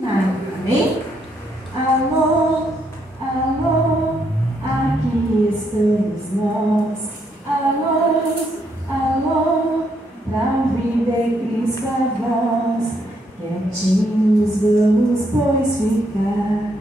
Amém? Alô, alô, aqui estamos nós. Alô, alô, pra ouvir Cristo a voz. Quietinhos vamos, pois, ficar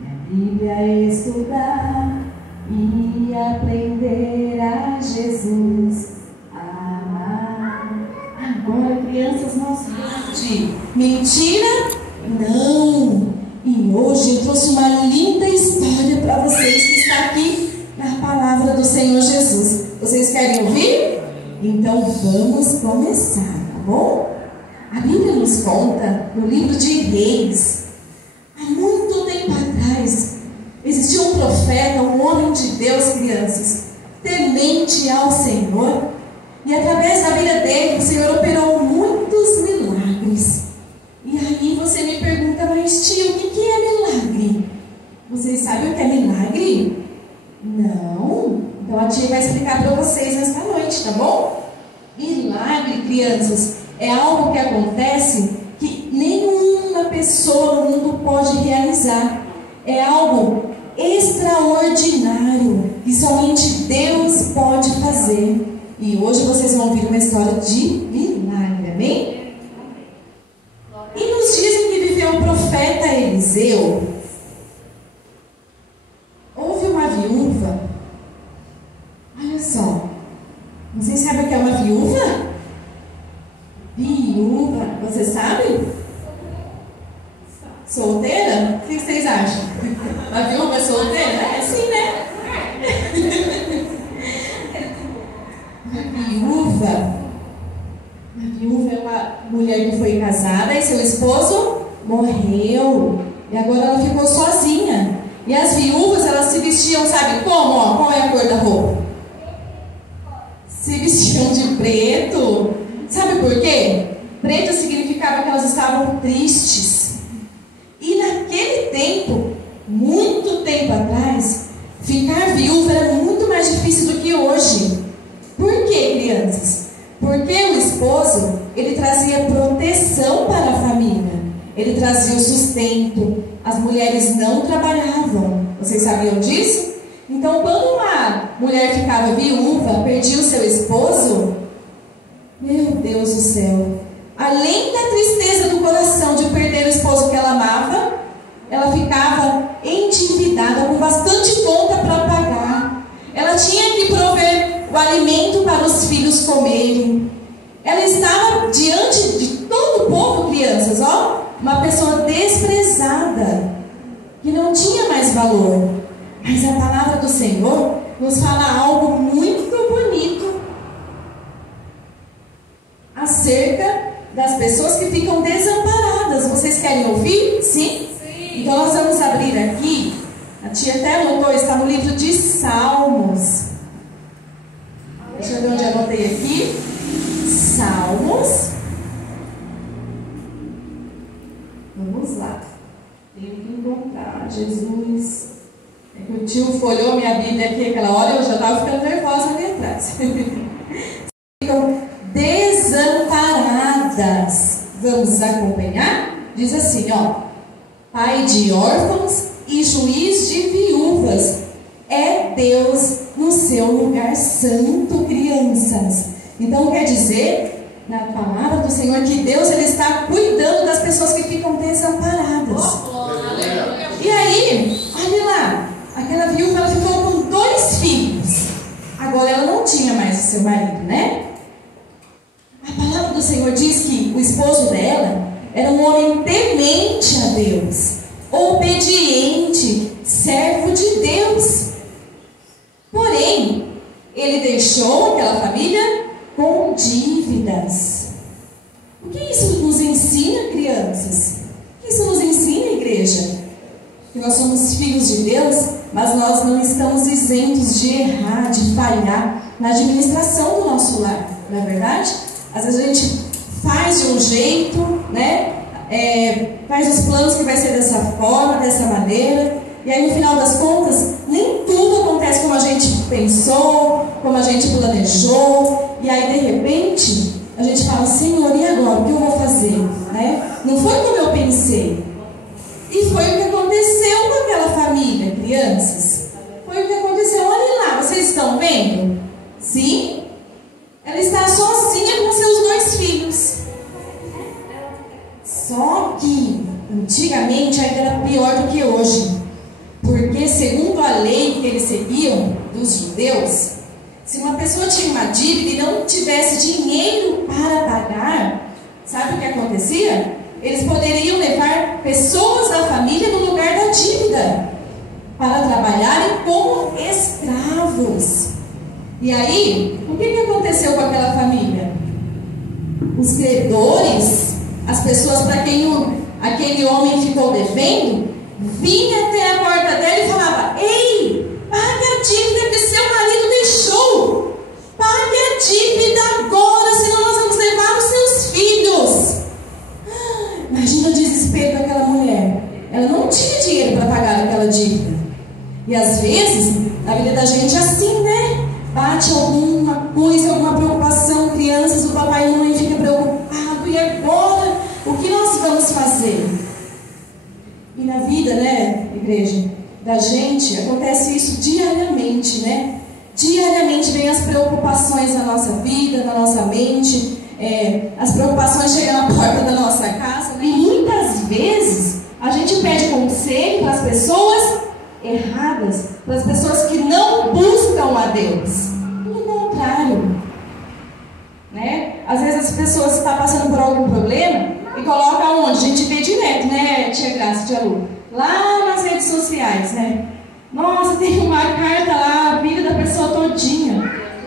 e a Bíblia estudar e aprender a Jesus amar. Agora, crianças, nós vamos de mentira? Não! E hoje eu trouxe uma linda história para vocês que está aqui na palavra do Senhor Jesus. Vocês querem ouvir? Então vamos começar, tá bom? A Bíblia nos conta no livro de Reis, há muito tempo atrás, existia um profeta, um homem de Deus, crianças, temente ao Senhor, e através da vida dele, o Senhor operou muitos milagres. E aí você me pergunta, mas tia, o que é milagre? Vocês sabem o que é milagre? Não? Então a tia vai explicar para vocês nesta noite, tá bom? Milagre, crianças, é algo que acontece que nenhuma pessoa no mundo pode realizar. É algo extraordinário que somente Deus pode fazer. E hoje vocês vão ouvir uma história de milagre, amém? E nos dias em que viveu o profeta Eliseu, houve uma viúva. Olha só, vocês sabem o que é uma viúva? Viúva, você sabe? Solteira? O que vocês acham? Uma viúva solteira? É assim, né? Uma viúva é uma mulher que foi casada e seu esposo morreu. E agora ela ficou sozinha. E as viúvas, elas se vestiam, sabe como? Ó, qual é a cor da roupa? Se vestiam de preto. Sabe por quê? Preto significava que elas estavam tristes. E naquele tempo, muito tempo atrás, ficar viúva era muito mais difícil do que hoje. Por quê, crianças? Porque o esposo, ele trazia proteção para a família. Ele trazia o sustento. As mulheres não trabalhavam. Vocês sabiam disso? Então, quando uma mulher ficava viúva, perdia o seu esposo, meu Deus do céu, além da tristeza do coração de perder o esposo que ela amava, ela ficava endividada, com bastante conta para pagar. Ela tinha que prover o alimento para os filhos comerem. Ela estava diante de todo o povo, crianças, ó, uma pessoa desprezada, que não tinha mais valor. Mas a palavra do Senhor nos fala algo muito bonito acerca das pessoas que ficam desamparadas. Vocês querem ouvir? Sim? Sim. Então nós vamos abrir aqui. A tia até anotou, está no livro de Salmos. Deixa eu ver onde eu anotei aqui. Salmos. Vamos lá. Tenho que encontrar. Jesus. É que o tio folhou minha Bíblia aqui aquela hora e eu já estava ficando nervosa ali atrás. Ficam desamparadas. Vamos acompanhar? Diz assim, ó. Pai de órfãos e juiz de viúvas. É Deus no seu lugar santo, crianças. Então quer dizer, na palavra do Senhor, que Deus ele está cuidando das pessoas que ficam desamparadas. E aí, olha lá, aquela viúva ela ficou com 2 filhos. Agora ela não tinha mais o seu marido, né? A palavra do Senhor diz que o esposo dela era um homem temente a Deus, obediente, servo de Deus. Porém, ele deixou aquela família com dívidas. O que isso nos ensina, crianças? O que isso nos ensina, igreja? Que nós somos filhos de Deus, mas nós não estamos isentos de errar, de falhar na administração do nosso lar, não é verdade? Às vezes a gente faz de um jeito, né? Faz os planos que vai ser dessa forma, dessa maneira, e aí no final das contas, nem tudo acontece como a gente pensou, como a gente planejou, e aí de repente a gente fala, Senhor, e agora? O que eu vou fazer? Né? Não foi como eu pensei. E foi o que aconteceu com aquela família, crianças. Foi o que aconteceu. Olhem lá, vocês estão vendo? Sim? Ela está sozinha com seus 2 filhos. Só que antigamente ainda era pior do que hoje. Porque segundo a lei que eles seguiam dos judeus, se uma pessoa tinha uma dívida e não tivesse dinheiro para pagar, sabe o que acontecia? Eles poderiam levar pessoas da família no lugar da dívida para trabalharem como escravos. E aí, o que aconteceu com aquela família? Os credores, as pessoas para quem aquele homem ficou devendo, vinha até a porta dela e falava: ei, pague a dívida que seu marido deixou. Pague a dívida agora, senão nós vamos levar os seus filhos. Imagina o desespero daquela mulher. Ela não tinha dinheiro para pagar aquela dívida. E às vezes, na vida da gente é assim, né? Bate alguma coisa, alguma preocupação, crianças, o papai e a mãe fica preocupado. E agora, o que nós vamos fazer? E na vida, né, igreja, da gente, acontece isso diariamente, né? Diariamente vem as preocupações na nossa vida, na nossa mente. As preocupações chegam na porta da nossa casa. E muitas vezes a gente pede conselho para as pessoas erradas, para as pessoas que não buscam a Deus. Pelo contrário, né? Às vezes as pessoas estão passando por algum problema e colocam onde? A gente vê direto, né, tia Graça, tia Lu? Lá nas redes sociais, né? Nossa, tem uma carta lá, a vida da pessoa todinha.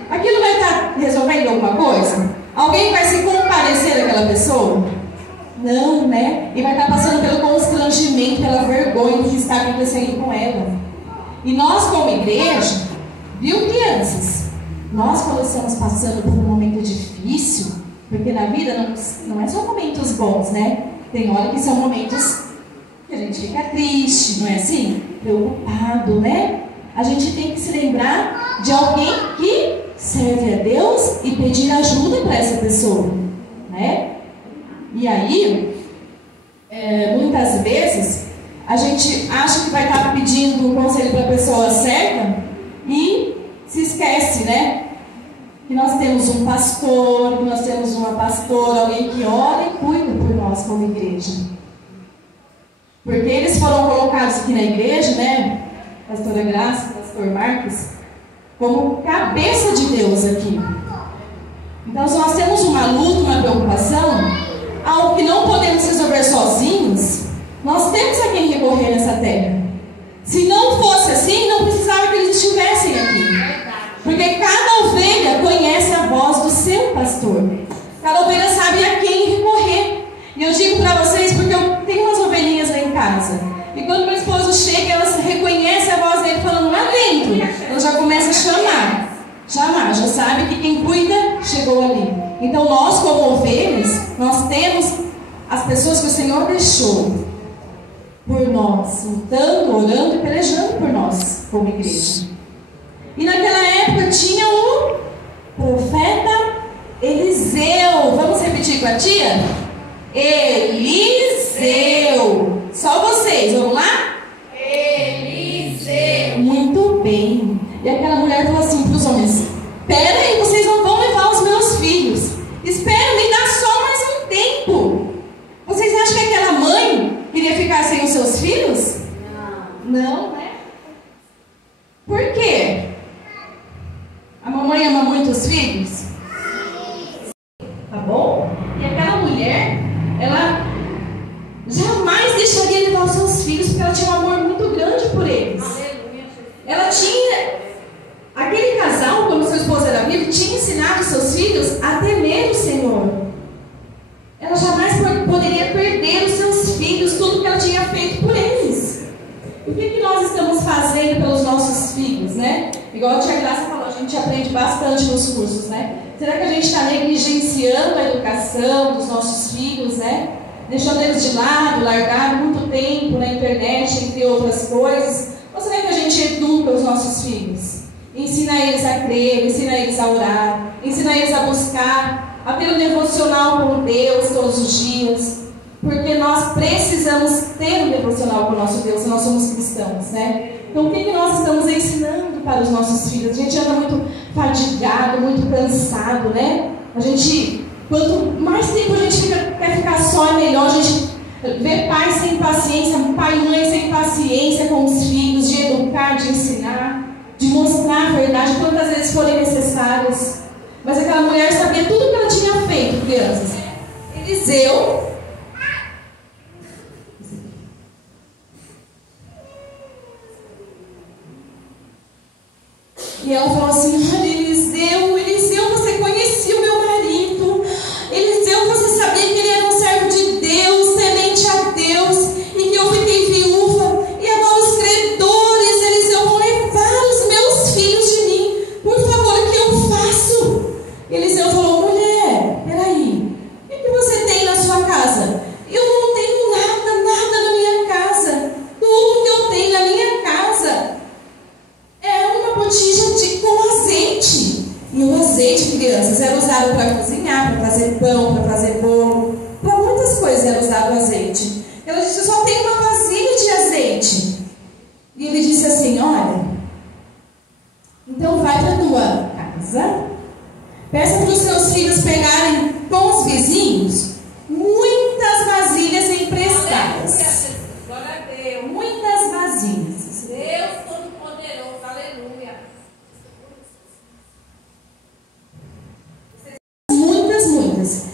Aquilo vai estar resolvendo alguma coisa? Alguém vai se comparecer àquela pessoa? Não, né? E vai estar passando pelo constrangimento, pela vergonha do que está acontecendo com ela. E nós, como igreja, viu, crianças? Nós, quando estamos passando por um momento difícil, porque na vida não é só momentos bons, né? Tem hora que são momentos que a gente fica triste, não é assim? Preocupado, né? A gente tem que se lembrar de alguém que serve a Deus e pedir ajuda para essa pessoa, né? E aí, muitas vezes, a gente acha que vai estar pedindo um conselho para a pessoa certa e se esquece, né? Que nós temos um pastor, que nós temos uma pastora, alguém que ora e cuida por nós como igreja. Porque eles foram colocados aqui na igreja, né? Pastora Graça, pastor Marcos, como cabeça de Deus aqui. Então, se nós temos uma luta, uma preocupação, algo que não podemos resolver sozinhos, nós temos a quem recorrer nessa terra. Se não fosse assim, não precisava que eles estivessem aqui. Porque cada ovelha conhece a voz do seu pastor. Cada ovelha sabe a quem recorrer. E eu digo para vocês, porque eu tenho umas ovelhinhas lá em casa. E quando meu esposo chega, elas reconhecem a voz dele falando lá dentro. Ela já começa a chamar, já sabe que quem cuida chegou ali. Então nós, como ovelhas, nós temos as pessoas que o Senhor deixou por nós, lutando, orando e pelejando por nós, como igreja. E naquela época tinha o profeta Eliseu. Vamos repetir com a tia? Eliseu. Só vocês, vamos lá? Eliseu. Muito bem. E aquela mulher falou assim para os homens: espera aí, vocês não vão levar os meus filhos. Espera, me dá só mais um tempo. Vocês acham que aquela mãe queria ficar sem os seus filhos? Não, né? Por quê? A mamãe ama muito os filhos? Tá bom? E aquela mulher, ela jamais deixaria levar os seus filhos, porque ela tinha um amor muito grande por eles. Ela tinha... Aquele casal, quando seu esposo era vivo, tinha ensinado seus filhos a temer o Senhor. Ela jamais poderia perder os seus filhos, tudo que ela tinha feito por eles. O que nós estamos fazendo pelos nossos filhos, né? Igual a tia Graça falou, a gente aprende bastante nos cursos, né? Será que a gente está negligenciando a educação dos nossos filhos, né? Deixando eles de lado, largado muito tempo na internet, entre outras coisas? Ou será que a gente educa os nossos filhos? Ensina eles a crer, ensina eles a orar, ensina eles a buscar, a ter um devocional com Deus todos os dias. Porque nós precisamos ter um devocional com o nosso Deus, se nós somos cristãos, né? Então, o que nós estamos ensinando para os nossos filhos? A gente anda muito fadigado, muito cansado, né? Quanto mais tempo a gente quer ficar só, é melhor. A gente vê pais sem paciência, pai e mãe sem paciência com os filhos, de educar, de ensinar, de mostrar a verdade, quantas vezes forem necessárias. Mas aquela mulher sabia tudo o que ela tinha feito, crianças. Eliseu... E ela falou assim: olha, Eliseu, você conhecia o meu marido. Eliseu, você sabia que ele era um servo de Deus, temente a Deus, e que eu fiquei viúva. E agora os credores, Eliseu, vão levar os meus filhos de mim. Por favor, o que eu faço? Eliseu falou: mulher, peraí, o que você tem na sua casa? Eu não tenho nada na minha casa. Tudo que eu tenho na minha casa é uma botija com azeite. E o azeite, crianças, era usado para cozinhar, para fazer pão, para fazer bolo. Para muitas coisas era usado o azeite. Ela disse: só tem uma vasilha de azeite. E ele disse assim: olha, então vai para a tua casa, peça para os seus filhos pegarem com os vizinhos muitas vasilhas emprestadas. Glória a Deus. Muitas vasilhas. Deus Todo-Poderoso, aleluia. Muitas.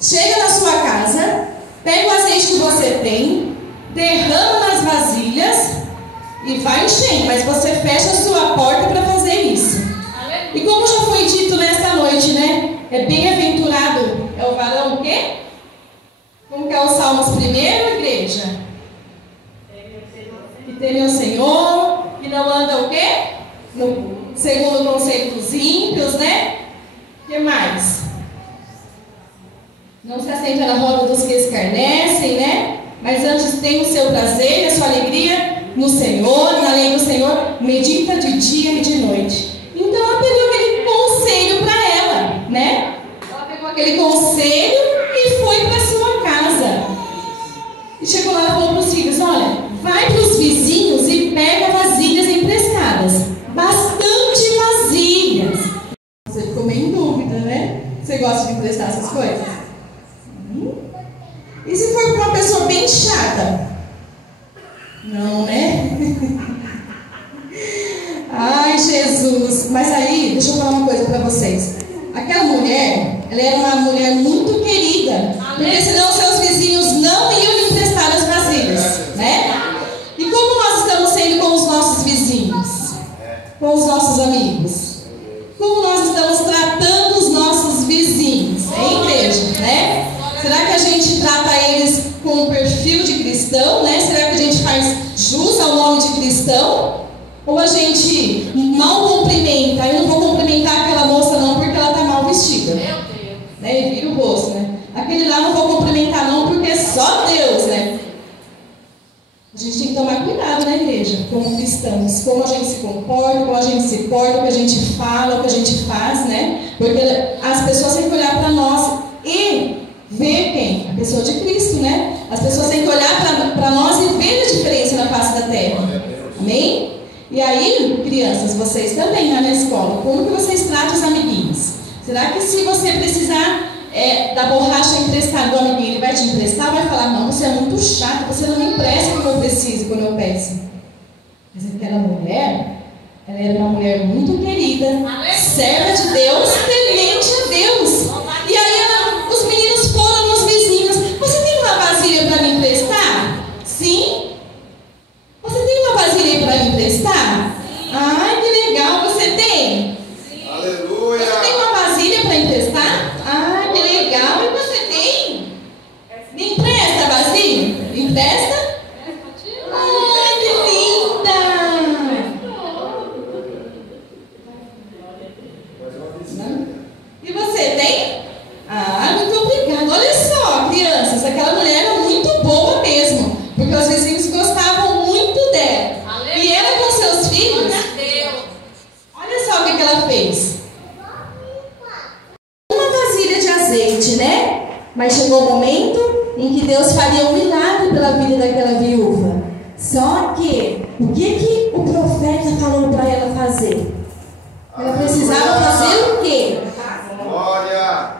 Chega na sua casa, pega o azeite que você tem, derrama nas vasilhas e vai enchendo, mas você fecha a sua porta para fazer isso. Aleluia. E como já foi dito nesta noite, né? É bem-aventurado é o varão o quê? Como que é o Salmos primeiro, igreja? Que teme o Senhor, que não anda o quê? Segundo o conceito dos ímpios, né? O que mais? Não se assenta na roda dos que escarnecem, né? Mas antes tem o seu prazer, a sua alegria no Senhor, na lei do Senhor, medita de dia e de noite. Então ela pegou aquele conselho para ela, né? Ela pegou aquele conselho e foi para sua casa. E chegou lá e falou para os filhos: olha, vai para os vizinhos e pega vasilhas emprestadas. Bastante vasilhas. Você ficou meio em dúvida, né? Você gosta de emprestar essas coisas? E se for para uma pessoa bem chata? Não, né? Ai, Jesus. Mas aí, deixa eu falar uma coisa para vocês. Aquela mulher, ela era uma mulher muito querida. Porque senão seus vizinhos não iam lhe emprestar as vasilhas, né? E como nós estamos sendo com os nossos vizinhos? Com os nossos amigos? Como nós estamos tratando os nossos vizinhos? Em igreja, né? Será que a gente trata eles com um perfil de cristão, né? Será que a gente faz jus ao nome de cristão? Ou a gente mal cumprimenta? Eu não vou cumprimentar aquela moça não porque ela está mal vestida. Meu Deus. Né? E vira o rosto, né? Aquele lá não vou cumprimentar não porque é só Deus, né? A gente tem que tomar cuidado na igreja, como cristãos. Como a gente se comporta, como a gente se porta, o que a gente fala, o que a gente faz, né? Porque as pessoas têm que olhar para nós e ver quem? A pessoa de Cristo, né? As pessoas têm que olhar para nós e ver a diferença na face da terra. Amém? E aí, crianças, vocês também na escola, como que vocês tratam os amiguinhos? Será que se você precisar da borracha emprestada do amiguinho, ele vai te emprestar? Vai falar: não, você é muito chato, você não me empresta quando eu preciso, quando eu peço. Mas aquela mulher, ela era uma mulher muito querida, serva de Deus, temente a Deus. E aí os meninos foram nos vizinhos: você tem uma vasilha para me emprestar? Sim. Você tem uma vasilha para me emprestar? Ai, que legal, você tem? Sim. Aleluia. Você tem uma vasilha para emprestar? Ai, que legal, e você tem? Me empresta a vasilha? Me empresta? Ai, que linda! Não? E você tem? Ah, muito obrigada. Olha só, crianças, aquela mulher era muito boa mesmo, porque os vizinhos gostavam muito dela. E ela com seus filhos, olha só o que ela fez. Uma vasilha de azeite, né? Mas chegou o momento em que Deus daquela viúva. Só que, o que o profeta falou para ela fazer? Ela precisava fazer o quê? Olha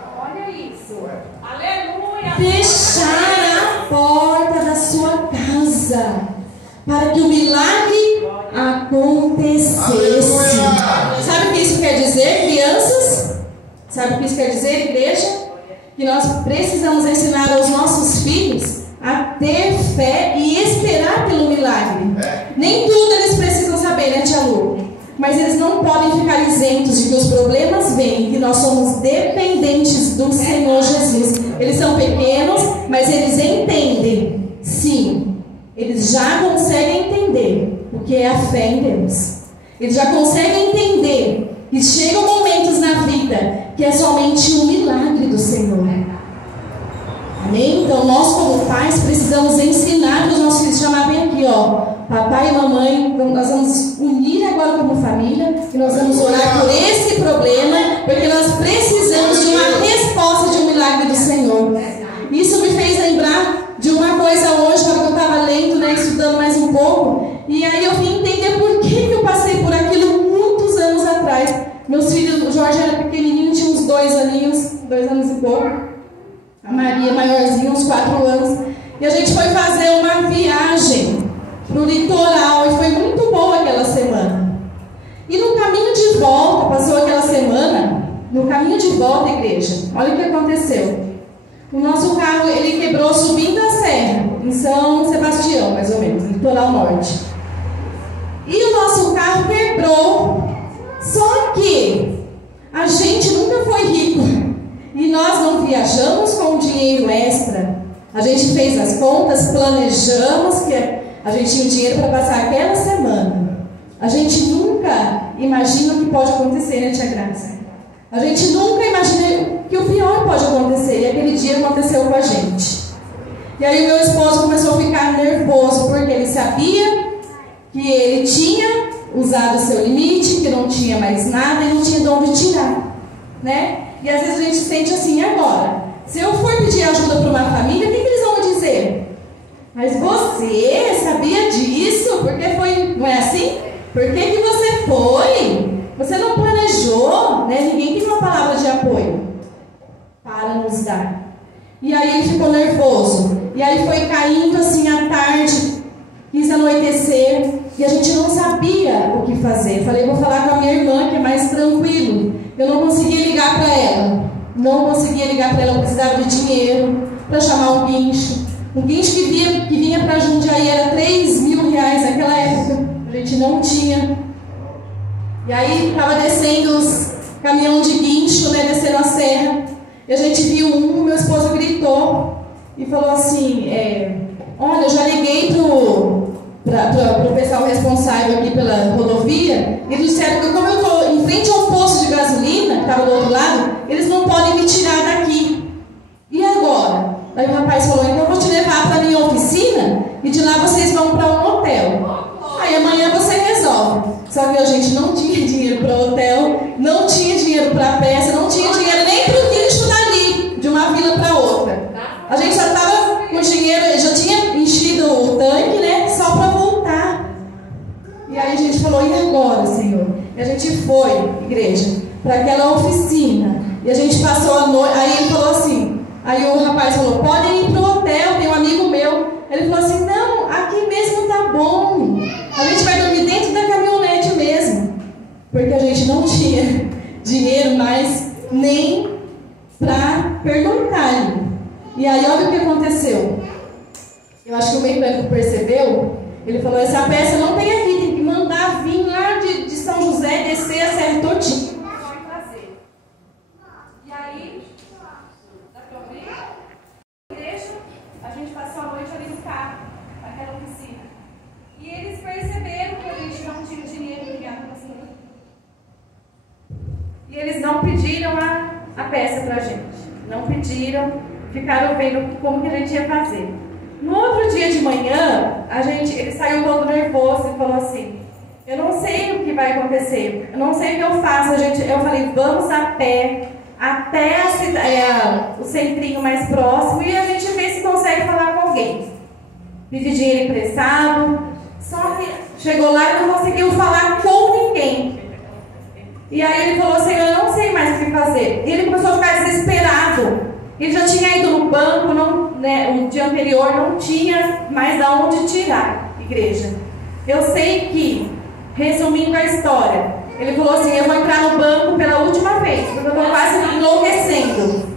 isso. Aleluia. Fechar a porta da sua casa, para que o milagre acontecesse. Sabe o que isso quer dizer, crianças? Sabe o que isso quer dizer, igreja? Que nós precisamos ensinar aos nossos filhos a ter fé e esperar pelo milagre. Nem tudo eles precisam saber, né, tia Lu? Mas eles não podem ficar isentos de que os problemas vêm, que nós somos dependentes do Senhor Jesus. Eles são pequenos, mas eles entendem. Sim, eles já conseguem entender o que é a fé em Deus. Eles já conseguem entender que chegam momentos na vida que é somente um milagre do Senhor. Amém? Então nós como pais precisamos ensinar os nossos filhos, chamar bem aqui, ó. Papai e mamãe, nós vamos unir agora como família e nós vamos orar por esse problema, porque nós precisamos de uma resposta de um milagre do Senhor. Isso me fez lembrar de uma coisa hoje, quando eu estava lendo, né, estudando mais um pouco, e aí eu vim entender por que eu passei por aquilo muitos anos atrás. Meus filhos, o Jorge era pequenininho, tinha uns 2 anos e pouco. A Maria maiorzinha, uns 4 anos. E a gente foi fazer uma viagem para o litoral e foi muito boa aquela semana. E no caminho de volta, passou aquela semana, no caminho de volta, igreja, olha o que aconteceu. O nosso carro, ele quebrou subindo a serra, em São Sebastião, mais ou menos, litoral norte. E o nosso carro quebrou, só que a gente nunca foi rico. E nós não viajamos com dinheiro extra. A gente fez as contas, planejamos que a gente tinha o dinheiro para passar aquela semana. A gente nunca imagina o que pode acontecer, né, tia Graça? A gente nunca imagina que o pior pode acontecer. E aquele dia aconteceu com a gente. E aí o meu esposo começou a ficar nervoso, porque ele sabia que ele tinha usado o seu limite, que não tinha mais nada e não tinha de onde tirar, né? E às vezes a gente sente assim, e agora? Se eu for pedir ajuda para uma família, o que eles vão dizer? Mas você sabia disso? Porque foi, não é assim? Por que você foi? Você não planejou, né? Ninguém tem uma palavra de apoio para nos dar. E aí ele ficou nervoso. E aí foi caindo assim à tarde, quis anoitecer, e a gente não sabia o que fazer. Falei, vou falar com a minha irmã, que é mais tranquilo. Eu não conseguia ligar para ela. Eu precisava de dinheiro para chamar um guincho. Um guincho que vinha para Jundiaí era 3 mil reais naquela época. A gente não tinha. E aí estava descendo os caminhão de guincho, né, descendo a serra. E a gente viu meu esposo gritou e falou assim, olha, eu já liguei para o pessoal responsável aqui pela rodovia, e eles disseram que como eu estou em frente ao posto de gasolina, que estava do outro lado, eles não podem me tirar daqui. E agora? Aí o rapaz falou, então eu vou te levar para a minha oficina e de lá vocês vão para um hotel. Aí amanhã você resolve. Só que a gente não tinha dinheiro para o hotel, não tinha dinheiro para a peça, não tinha dinheiro nem para o guincho dali, de uma vila para outra. A gente já estava com dinheiro, já tinha enchido o tanque, né, só para voltar. E aí a gente falou, e agora, Senhor? E a gente foi, igreja, para aquela oficina. E a gente passou a noite, aí ele falou assim, aí o rapaz falou, podem ir para o hotel, tem um amigo meu. Ele falou assim, não, aqui mesmo tá bom. A gente vai dormir dentro da caminhonete mesmo. Porque a gente não tinha dinheiro mais nem para perguntar. E aí olha o que aconteceu. Eu acho que o mecânico percebeu. Ele falou, essa peça não tem aqui, tem que mandar vir lá de São José, descer a serra todinha. E aí, dá pra ouvir? A gente passou a noite ali no carro, naquela oficina. E eles perceberam que a gente não tinha dinheiro para ligar para você. E eles não pediram a peça pra gente. Não pediram, ficaram vendo como que a gente ia fazer. No outro dia de manhã, ele saiu um pouco nervoso e falou assim, eu não sei o que vai acontecer, eu não sei o que eu faço. Eu falei, vamos a pé até o centrinho mais próximo e a gente vê se consegue falar com alguém. pedir dinheiro emprestado. Só que chegou lá e não conseguiu falar com ninguém. E aí ele falou, Senhor, eu não sei mais o que fazer. E ele começou a ficar desesperado. Ele já tinha ido no banco, o dia anterior não tinha mais de onde tirar, igreja. Eu sei que, resumindo a história, ele falou assim, eu vou entrar no banco pela última vez, porque eu estou quase enlouquecendo.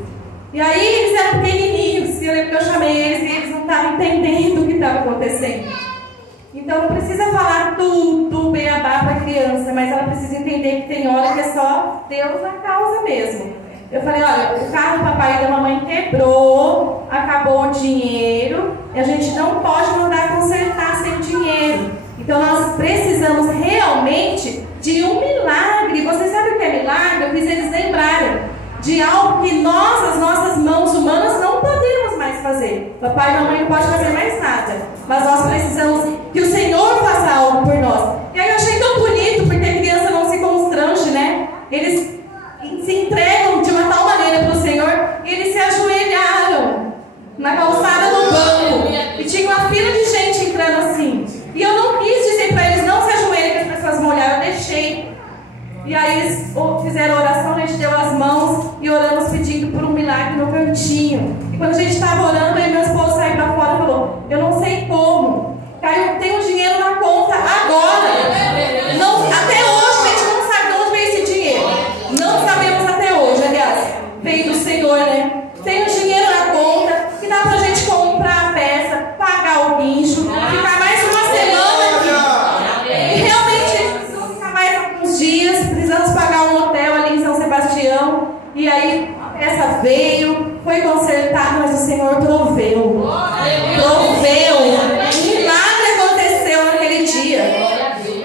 E aí eles eram pequenininhos, e eu lembro que eu chamei eles e eles não estavam entendendo o que estava acontecendo. Então não precisa falar tudo beabá para a criança, mas ela precisa entender que tem hora que é só Deus na causa mesmo. Eu falei, olha, o carro do papai e da mamãe quebrou, acabou o dinheiro, e a gente não pode mandar consertar sem dinheiro. Então nós precisamos realmente de um milagre. Você sabe o que é milagre? Eu fiz eles lembrarem de algo que nós, as nossas mãos humanas, não podemos mais fazer. Papai e mamãe não podem fazer mais nada, mas nós precisamos que o Senhor faça algo por nós. E aí eu achei tão bonito, porque a criança não se constrange, né? Eles se entregam de uma tal maneira para o Senhor, e eles se ajoelharam na calçada do banco, e tinha uma fila de gente entrando assim. E eu não quis dizer para eles, não se ajoelhem que as pessoas vão olhar, eu deixei. E aí eles fizeram a oração, a gente deu as mãos e oramos pedindo por um milagre no cantinho. E quando a gente estava orando, aí meu esposo saiu para fora e falou, eu não sei como, Caio, tem um dinheiro na conta agora. Não, até hoje a gente não sabe de onde veio esse dinheiro. Não sabemos até hoje, aliás, veio do Senhor, né? Tem um dinheiro na conta que dá pra gente comprar a peça, pagar o guincho, ficar mais uma semana aqui. E realmente precisamos ficar mais alguns dias, precisamos pagar um hotel ali em São Sebastião. E aí a peça veio, foi consertada, mas o Senhor proveu. Proveu. Um milagre aconteceu naquele dia.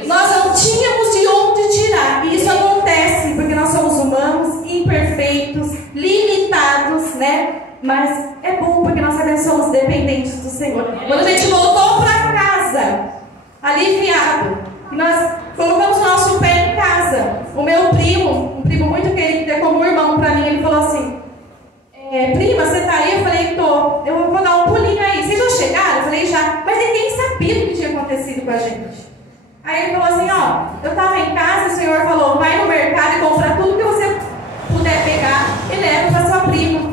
Nós não tínhamos de onde tirar. E isso acontece porque nós somos humanos, imperfeitos, limitados, né? Mas é bom porque nós sabemos que somos dependentes do Senhor. Quando a gente voltou para casa, aliviado, e nós colocamos o nosso pé em casa, o meu primo, um primo muito querido, que é como irmão para mim, ele falou assim, prima, você tá aí? Eu falei, tô. Eu vou dar um pulinho aí. Vocês já chegaram? Eu falei, já. Mas ninguém sabia o que tinha acontecido com a gente. Aí ele falou assim, ó, eu tava em casa, o Senhor falou, vai no mercado e compra tudo que você puder pegar e leva para sua prima.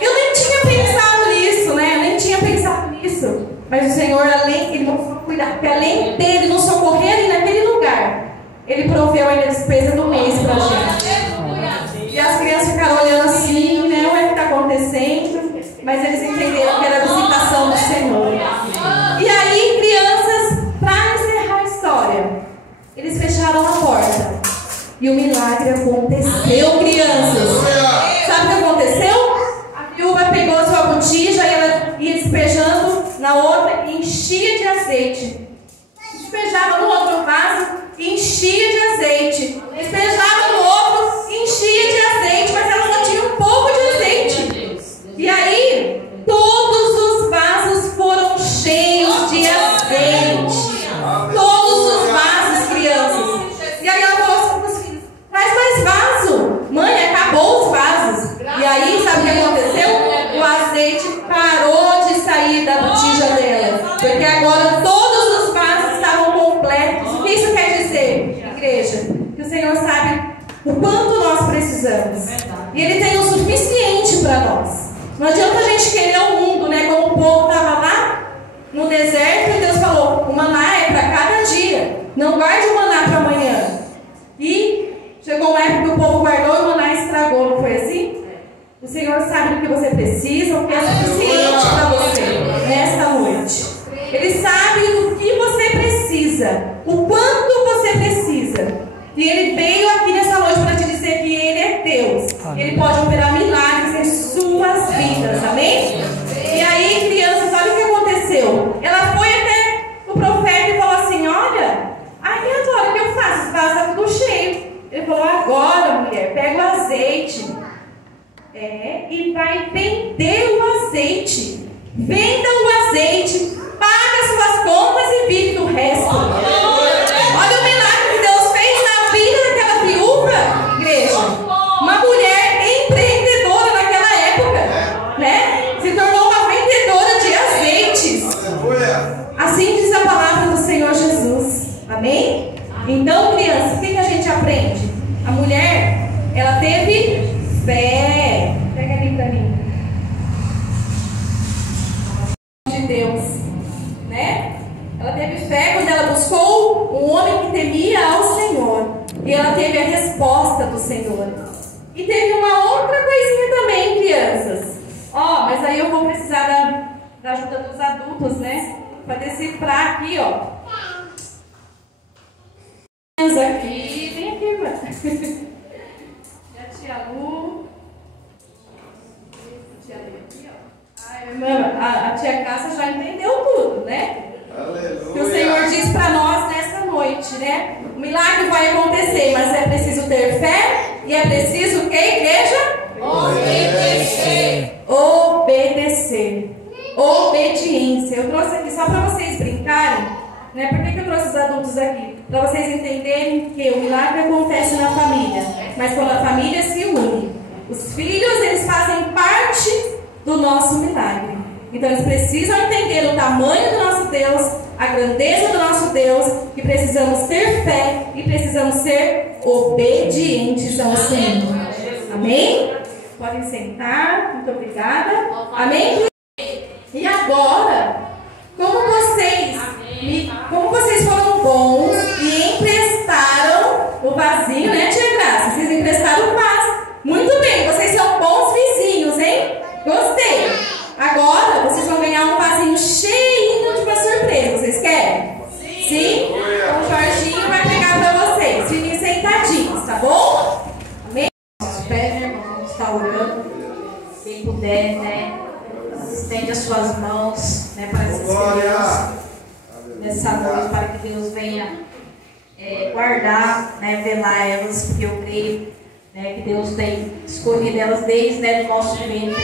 Eu nem tinha pensado nisso, né? Eu nem tinha pensado nisso. Mas o Senhor, ele mostrou cuidar, porque além dele nos socorrer ali naquele lugar, ele proveu ainda a despesa do mês pra gente. E as crianças ficaram olhando assim, né? O que está acontecendo? Mas eles entenderam que era a visitação do Senhor. E aí, crianças, para encerrar a história, eles fecharam a porta. E o milagre aconteceu, crianças. Sabe o que aconteceu? A viúva pegou a sua botija e ela ia despejando na outra e enchia de azeite. Despejava no outro vaso e enchia de azeite. Despejava no outro e enchia de azeite, mas ela só tinha um pouco de azeite. E aí, todos os vasos foram cheios de azeite. Todos os vasos, crianças. E aí ela falou assim para os filhos, traz mais vaso. Mãe, acabou os vasos. E aí, sabe o que aconteceu? O azeite parou de sair da botija dela. Porque agora todos os vasos estavam completos. O que isso quer dizer, igreja? Que o Senhor sabe o quanto nós precisamos. E Ele tem o suficiente para nós. Não adianta a gente querer o mundo, né? Como o povo estava lá no deserto e Deus falou, o maná é para cada dia. Não guarde o maná para amanhã. E chegou uma época que o povo guardou e o maná estragou, não foi assim? O Senhor sabe do que você precisa, o que é suficiente para você nesta noite. Ele sabe do que você precisa, o quanto você precisa. E Ele veio aqui nessa noite para te dizer que Ele é Deus. Ele pode operar milagres em suas vidas, amém? E aí, crianças, olha o que aconteceu. Ela foi até o profeta e falou assim, olha, aí agora o que eu faço? Os vasos estão tudo cheio. Ele falou, agora, mulher, pega o azeite. E vai vender o azeite. Venda o azeite, paga suas contas e vive do resto. Olha o milagre que Deus fez na vida daquela viúva, igreja. Uma mulher empreendedora naquela época, né? Se tornou uma vendedora de Deus, né? Ela teve fé quando ela buscou um homem que temia ao Senhor. E ela teve a resposta do Senhor. E teve uma outra coisinha também, crianças. Ó, mas aí eu vou precisar da ajuda dos adultos, né? Para decifrar aqui, ó. Aqui, vem aqui, irmã. E a tia Lu. A tia Lu aqui, ó. Ai, irmã, a tia Cássia já entendeu tudo, né? Aleluia. Que o Senhor diz para nós nessa noite, né? O milagre vai acontecer, mas é preciso ter fé e é preciso o que, igreja? Obedecer. Obedecer. Obediência. Eu trouxe aqui só para vocês brincarem, né? Por que eu trouxe os adultos aqui? Para vocês entenderem que o milagre acontece na família, mas quando a família se une. Os filhos, eles fazem parte do nosso milagre. Então eles precisam entender o tamanho do nosso Deus, a grandeza do nosso Deus, que precisamos ter fé e precisamos ser obedientes ao Senhor. Amém? Podem sentar, muito obrigada. Amém? E agora, como vocês foram bons e emprestaram o vasinho, né, tia Graça? Vocês emprestaram o vaso. Muito bem, vocês são bons vizinhos, hein? Gostei. Agora vocês vão ganhar um vasinho cheinho de uma surpresa. Vocês querem? Sim? Então o Jorginho vai pegar para vocês. Fiquem sentadinhos, tá bom? Amém? Nosso pé, né? Vamos estar orando. Quem puder, né? Estende as suas mãos, né? Para essas crianças nessa noite, para que Deus venha guardar, né? Velar elas, porque eu creio, né? Que Deus tem escolhido elas desde, né, do nosso ventre.